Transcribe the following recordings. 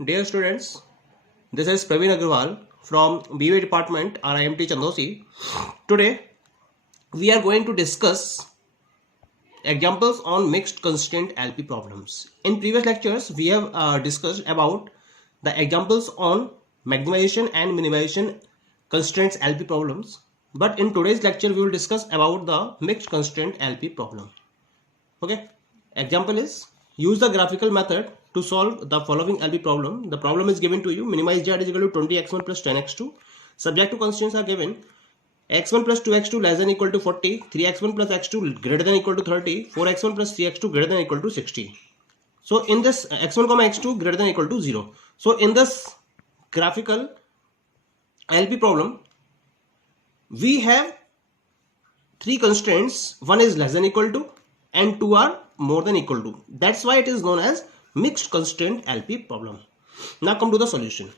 Dear students, this is Praveen Agarwal from BA Department RIMT Chandosi. Today we are going to discuss examples on mixed constraint LP problems. In previous lectures we have discussed about the examples on maximization and minimization constraints LP problems. But in today's lecture we will discuss about the mixed constraint LP problem. Okay, example is use the graphical method to solve the following LP problem. The problem is given to you: minimize z is equal to 20x1 plus 10x2. Subject to constraints are given: x1 plus 2x2 less than equal to 40, 3x1 plus x2 greater than equal to 30, 4x1 plus 3x2 greater than equal to 60. So in this x1 comma x2 greater than equal to 0. So in this graphical LP problem we have three constraints. One is less than equal to and two are more than equal to. That's why it is known as mixed constraint LP problem. Now come to the solution.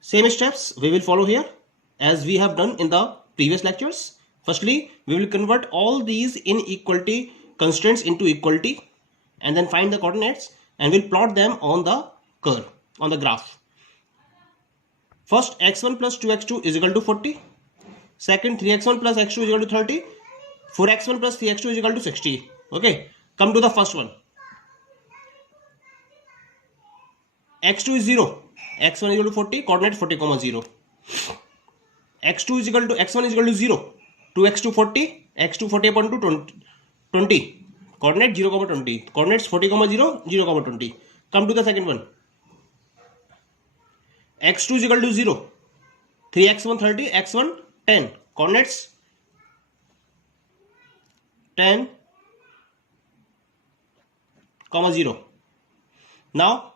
Same steps we will follow here as we have done in the previous lectures. Firstly, we will convert all these inequality constraints into equality and then find the coordinates and we'll plot them on the curve, on the graph. First, x1 plus 2x2 is equal to 40. Second, 3x1 plus x2 is equal to 30. 4x1 plus 3x2 is equal to 60. Okay, come to the first one. x2 is 0. x1 is equal to 40. Coordinate 40, 0. x2 is equal to x1 is equal to 0. 2x2 40. x2 40 upon 2 20. Coordinate 0, 20. Coordinates 40, 0, 0, 20. Come to the second one. x2 is equal to 0. 3x1 30. x1 10. Coordinates 10, 0. Now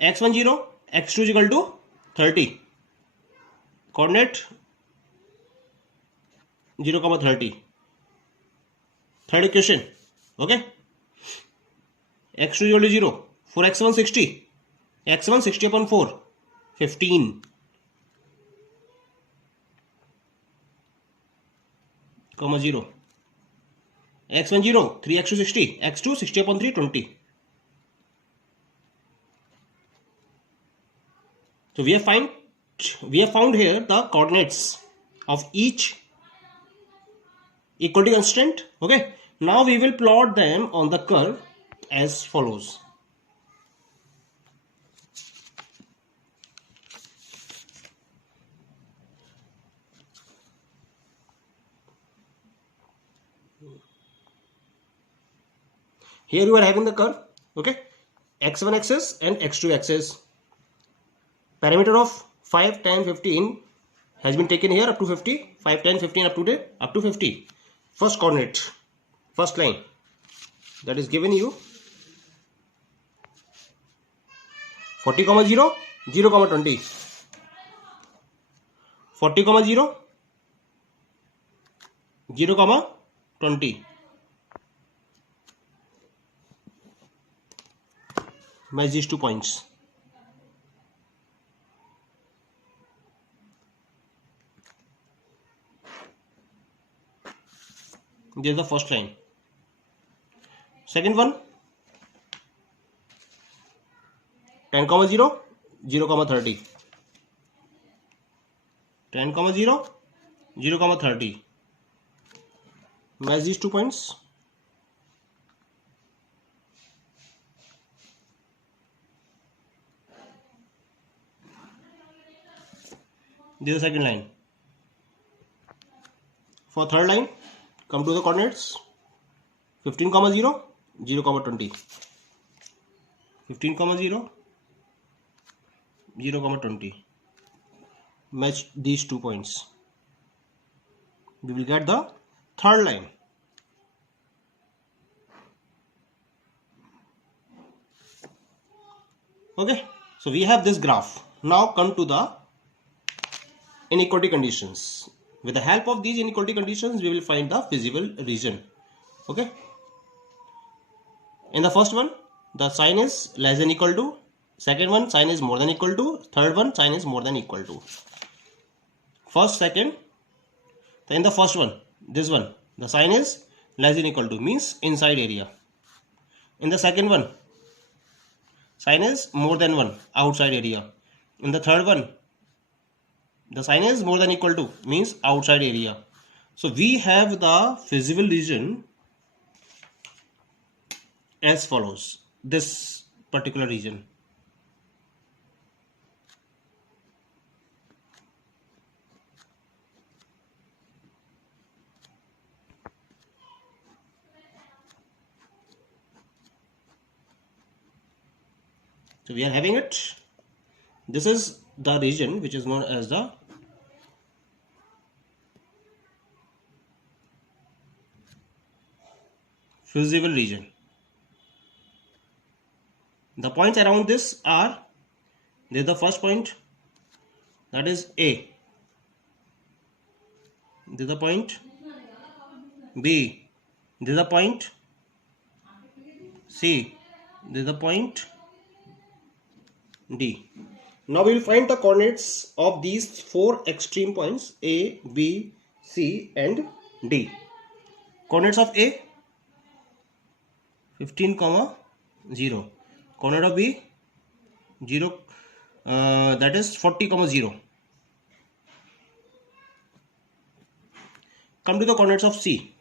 x1 0, x2 is equal to 30. Coordinate 0, 30. Third equation. Okay. x2 is equal to 0. 4x1 60. x1 60 upon 4. 15. 0. x1 0, 3x2 60, x2 60 upon 3, 20. So we have found here the coordinates of each equality constraint. Okay. Now we will plot them on the curve as follows. Here you are having the curve, okay, x1 axis and x2 axis. Parameter of 5, 10, 15 has been taken here up to 50. 5, 10, 15 up to 50. First coordinate, first line that is given you 40, 0, 0, 20. 40, 0, 0, 20. Match these 2 points. This is the first line. Second one, 10, 0, 0, 30. 10, 0, 0, 30. Match these 2 points. This is the second line. For third line, come to the coordinates 15, 0, 0, 20. 15, 0, 0, 20. Match these 2 points. We will get the third line. Okay, so we have this graph. Now come to the inequality conditions. With the help of these inequality conditions, we will find the feasible region. Okay. In the first one, the sign is less than equal to. Second one, sign is more than equal to. Third one, sign is more than equal to. First, second. In the first one, this one, the sign is less than equal to, means inside area. In the second one, sign is more than 1, outside area. In the third one, the sign is more than equal to, means outside area. So we have the feasible region as follows. This particular region. So we are having it. This is the region which is known as the feasible region. The points around this are, this is the first point, that is A. This is the point B. This is the point C. This is the point D. Now we will find the coordinates of these 4 extreme points A, B, C and D. Coordinates of A 15, 0. Coordinate of B 0, that is 40, 0. Come to the coordinates of C.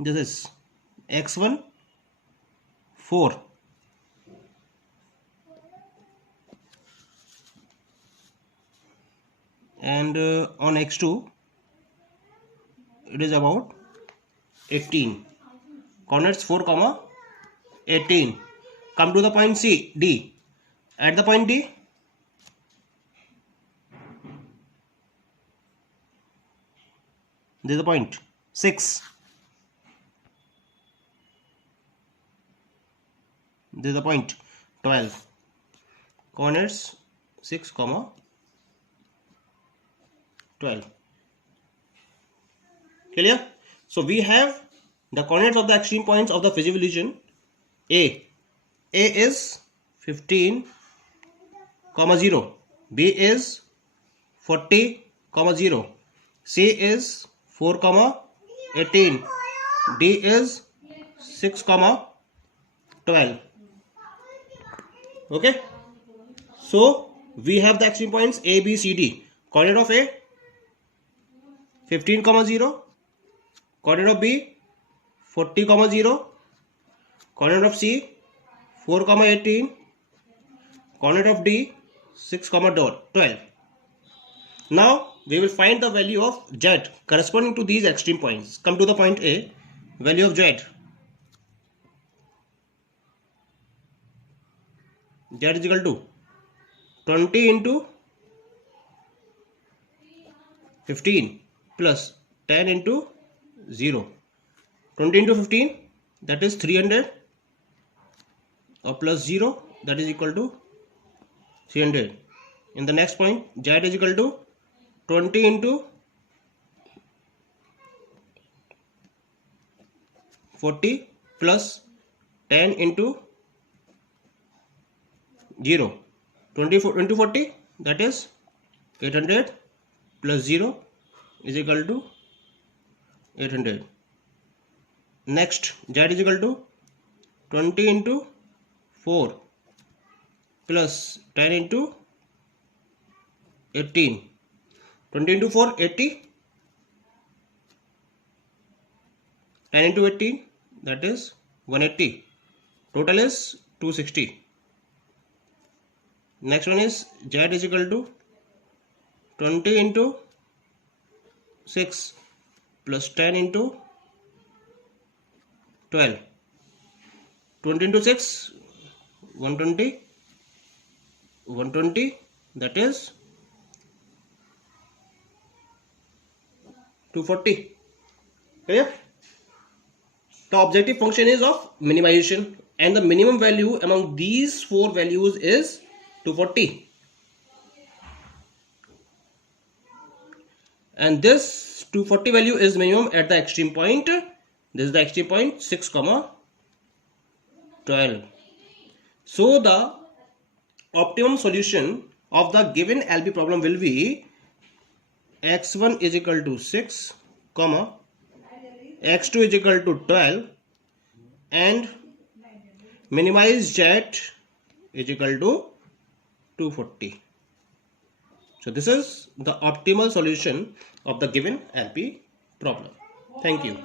This is x1 4, and on x2 it is about 18. Coordinates 4, 18. Come to the point C, D. At the point D, this is the point 6. This is the point 12. Coordinates 6, 12. Clear? So we have the coordinates of the extreme points of the feasible region. A is 15, 0. B is 40, 0. C is 4, 18. D is 6, 12. Okay. So we have the extreme points A, B, C, D. Coordinate of A 15, 0. Coordinate of B 40, 0. Coordinate of C 4, 18. Coordinate of D 6, 12. Now we will find the value of Z corresponding to these extreme points. Come to the point A. Value of Z. Z is equal to 20 into 15 plus 10 into 0. 20 into 15, that is 300, or plus 0, that is equal to 300. In the next point, Z is equal to 20 into 40 plus 10 into 0. 24 into 40, that is 800, plus 0 is equal to 800. Next, Z is equal to 20 into 4 plus 10 into 18. 20 into 4, 80. 10 into 18, that is 180. Total is 260. Next one is Z is equal to 20 into 6 plus 10 into 12. 20 into 6, 120. 120, that is 240. Clear? The objective function is of minimization, and the minimum value among these 4 values is 240. And this 240 value is minimum at the extreme point. This is the extreme point 6, 12. So the optimum solution of the given LB problem will be x1 is equal to 6, comma, x2 is equal to 12, and minimize z is equal to 240. So this is the optimal solution of the given LP problem. Thank you.